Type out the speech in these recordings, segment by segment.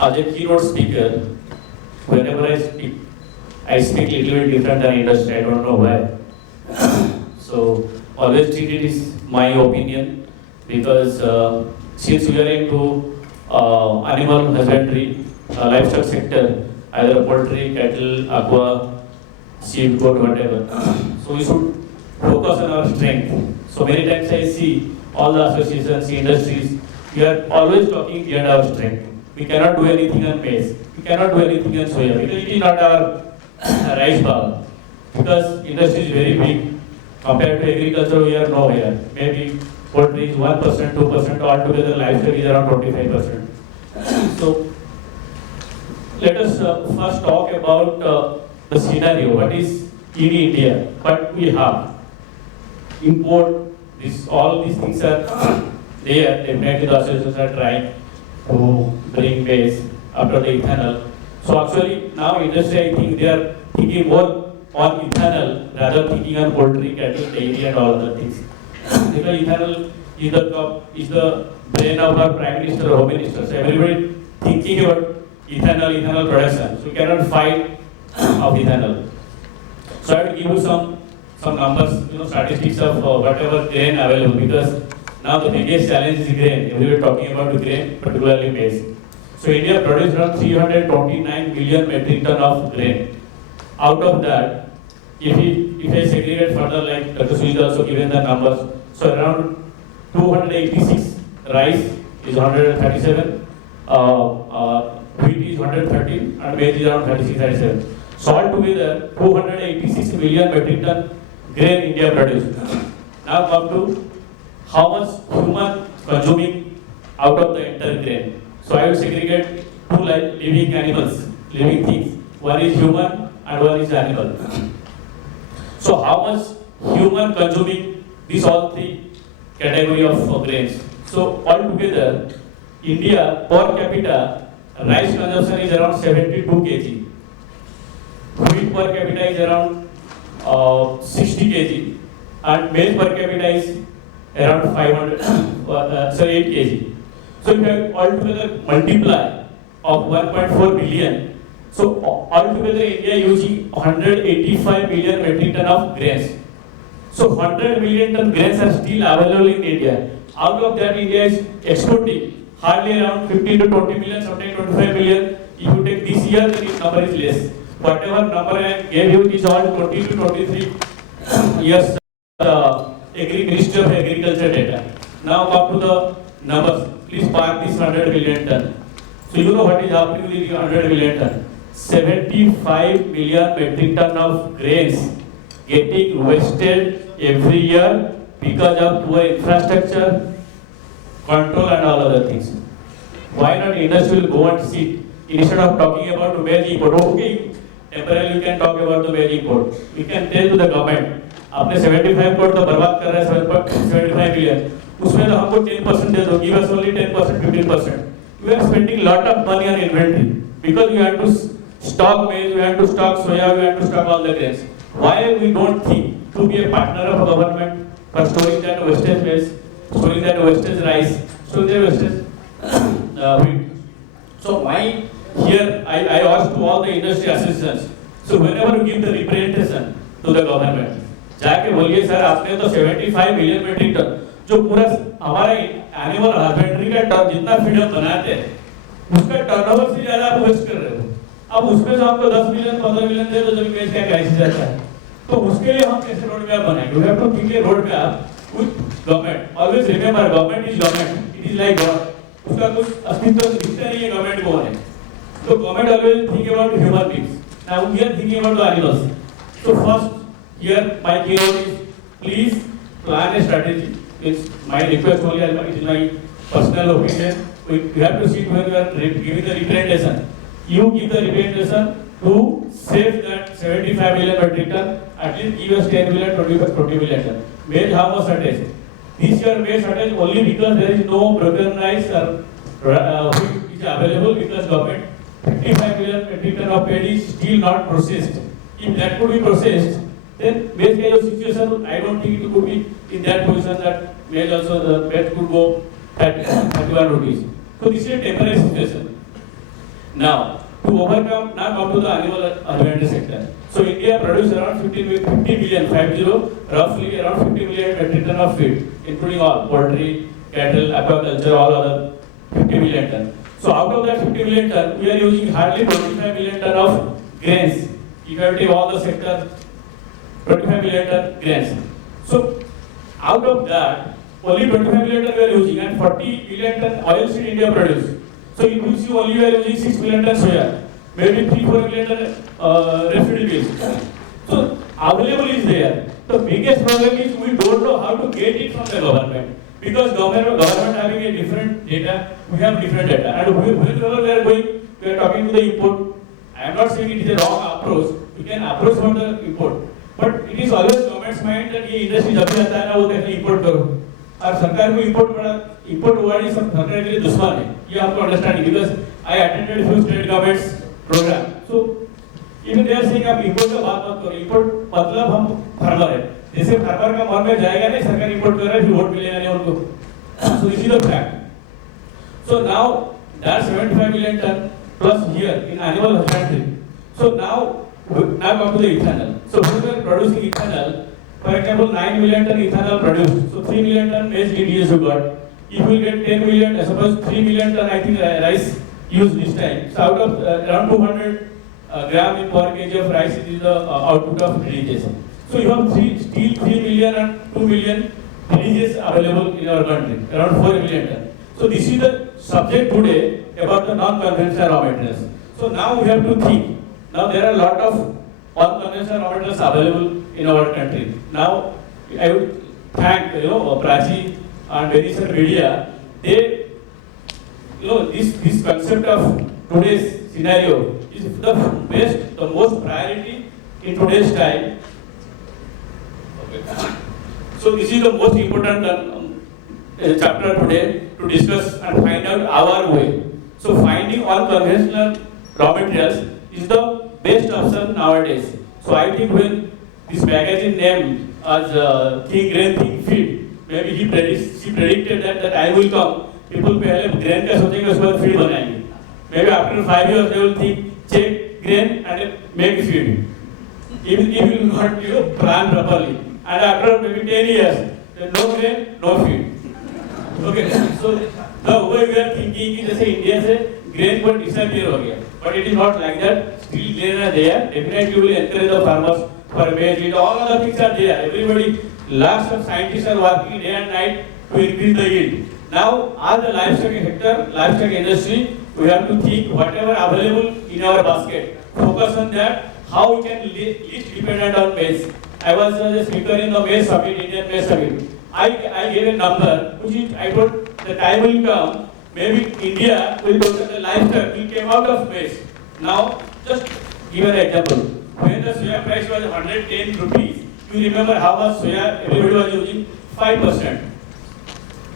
as a keynote speaker, whenever I speak a little bit different than industry. I don't know why. So always treat it is my opinion because since we are into animal husbandry, livestock sector, either poultry, cattle, aqua, sheep, goat, whatever. So we should focus on our strength. So many times I see all the associations, industries, we are always talking beyond our strength. We cannot do anything on maize. We cannot do anything on soya because it is not our rice bowl. Because industry is very big. Compared to agriculture, we are nowhere. Maybe poultry is 1%, 2%, altogether livestock is around 25%. So let us first talk about the scenario. What is in India? What we have? Import, all these things are there. Definitely the associations are trying to bring maize after the ethanol. So actually now industry, I think they are thinking more on ethanol rather thinking on poultry, cattle, dairy and all other things. Because ethanol is the brain of our Prime Minister or Home Minister. So everybody thinking about ethanol production. So we cannot fight of ethanol. So I will give you some numbers, statistics of whatever grain available because now the biggest challenge is grain. Everybody talking about grain, particularly maize. So India produces around 329 million metric ton of grain. Out of that, if I segregate further, like Dr. Sujit also given the numbers, so around 286 rice is 137, wheat is 113, and maize is around 36, 37. So altogether, 286 million metric ton grain India produces. Now come to how much human consuming out of the entire grain. So I will segregate two living animals, living things. One is human and one is animal. So how much human consuming these all three category of grains. So altogether, India per capita rice consumption is around 72 kg. Wheat per capita is around 60 kg and maize per capita is around 8 kg. So if you altogether multiply of 1.4 billion, so altogether India using 185 million metric ton of grains. So 100 million ton grains are still available in India. Out of that, India is exporting hardly around 15 to 20 million, sometimes 25 million. If you take this year, then the number is less. Whatever number I gave you is all 20 to 23 years Ministry of Agriculture data. Now come to the numbers. Please park this 100 million ton. So you know what is happening with the 100 million ton. 75 million metric ton of grains getting wasted every year because of poor infrastructure, control and all other things. Why not industry will go and sit instead of talking about maize import? Okay, temporarily you can talk about the maize import. You can tell to the government, आपने 75 करोड़ तो बर्बाद कर रहा है 75 billion, उसमें तो हमको 10% दे दो, give us only 10%, 15%. We are spending lot of money on inventory because we have to stock maize, we have to stock soya, we have to stock all the grains. Why we don't think to be a partner of government for storing that wastage maize, storing that wastage rice, storing that wastage wheat? So I ask to all the industry associations. So whenever you give the representation to the government, जाके बोलिए sir आपने तो 75 million metric ton जो पूरा हमारा animal husbandry का turn जितना feed हम बनाते हैं उसका टर्नओवर से ज्यादा आप वेस्ट कर रहे हो। अब उसमें से हमको 10 मिलियन 15 मिलियन दे दो जब मेज का क्राइसिस आता है तो उसके लिए हम कैसे रोड मैप बनाएंगे? We have to think a road map with government. Always remember government is government, it is like God. उसका कुछ अस्तित्व दिखता नहीं है गवर्नमेंट को है। तो government always think about human beings. Now we are thinking about the animals. So first here my keynote is please plan a strategy. It's my request only, it is my personal opinion. We have to sit when we are giving the representation. You give the representation to save that 75 million metric ton, at least give us 10 million, 20 million ton. Maize how much shortage? This year maize shortage only because there is no broken rice or wheat is available because government 55 million metric ton of paddy is still not processed. If that could be processed, then maize kind of situation, I don't think it could be in that position that maize also the maize could go at 31 rupees. So this is a temporary situation. Now, to overcome, now come to the animal husbandry sector. So India produces around 50 million, roughly around 50 million metric ton of feed, including all poultry, cattle, aquaculture, all other 50 million ton. So out of that 50 million ton, we are using hardly 25 million ton of grains. If you have to take all the sectors, 25 million ton grains. So out of that, only 25 million ton we are using, and 40 million ton oilseed India produces. So if you see only we are using 6 million ton soya, maybe 3-4 million ton refugees. So available is there. The biggest problem is we don't know how to get it from the government. Because government having a different data, we have different data. And whenever we are going, we are talking to the import. I am not saying it is a wrong approach. We can approach for the import. But it is always government's mind that ये industry जब भी आता है ना वो देखने import करो. और सरकार को import वर्ड ही सब सरकार के लिए दुश्मन है. ये आपको understanding because I attended few state governments program. So even they are saying आप import का बात मत करो. Import मतलब हम farmer है. जैसे फार्मर का मन में जाएगा नहीं सरकार इंपोर्ट कर रहा है फिर वोट मिलेगा नहीं उनको. So this is the fact. So now that's 75 million ton plus here in animal husbandry. So now come to the ethanol. So we are producing ethanol. For example, 9 million ton ethanol produced. So 3 million ton maize DDS you got. If we get 10 million, suppose 3 million ton I think rice used this time. So out of around 200 gram in per kg of rice, it is the output of DDS. So you have still 3 million and 2 million villages available in our country, around 4 million ton. So this is the subject today about the non-conventional raw materials. So now we have to think. Now there are a lot of non-conventional raw materials available in our country. Now I would thank Prachi and various media. They, this concept of today's scenario is the best, the most priority in today's time. So this is the most important chapter today to discuss and find out our way. So finding all conventional raw materials is the best option nowadays. So I think when this magazine name as Think Grain Think Feed, maybe she predicted that the time will come. People पहले grain का सोचेंगे उसके बाद feed बनाएंगे. Maybe after 5 years they will think check grain and make feed. If you will not plan properly. And after maybe 10 years, no grain, no feed. Okay, so the way we are thinking is जैसे India से grain को disappear हो गया, but it is not like that. Still grain are there. Definitely we will encourage the farmers for maize, wheat, all other things are there. Everybody, lots of scientists are working day and night to increase the yield. Now, as the livestock sector, livestock industry, we have to think whatever available in our basket. Focus on that. How we can least dependent on maize. I was a speaker in the maize summit, Indian maize summit. I gave a number, which is, I thought the time will come, maybe India will go to the livestock will come out of maize. Now, just give an example. When the soya price was 110 rupees, you remember how much soya everybody was using? 5%.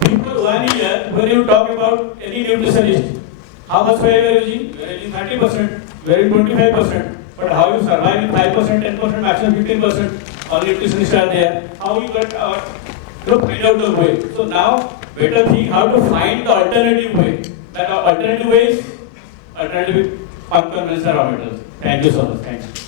Before 1 year, when you talk about any nutritionist, how much soya you are using? You are using 30%, you are using 25%. But how you survive with 5%, 10%, maximum 15%, all nutritionists are there. How you got find out the way. So now, better think how to find the alternative way. That alternative way is alternative unconventional raw materials. Thank you so much. Thank you.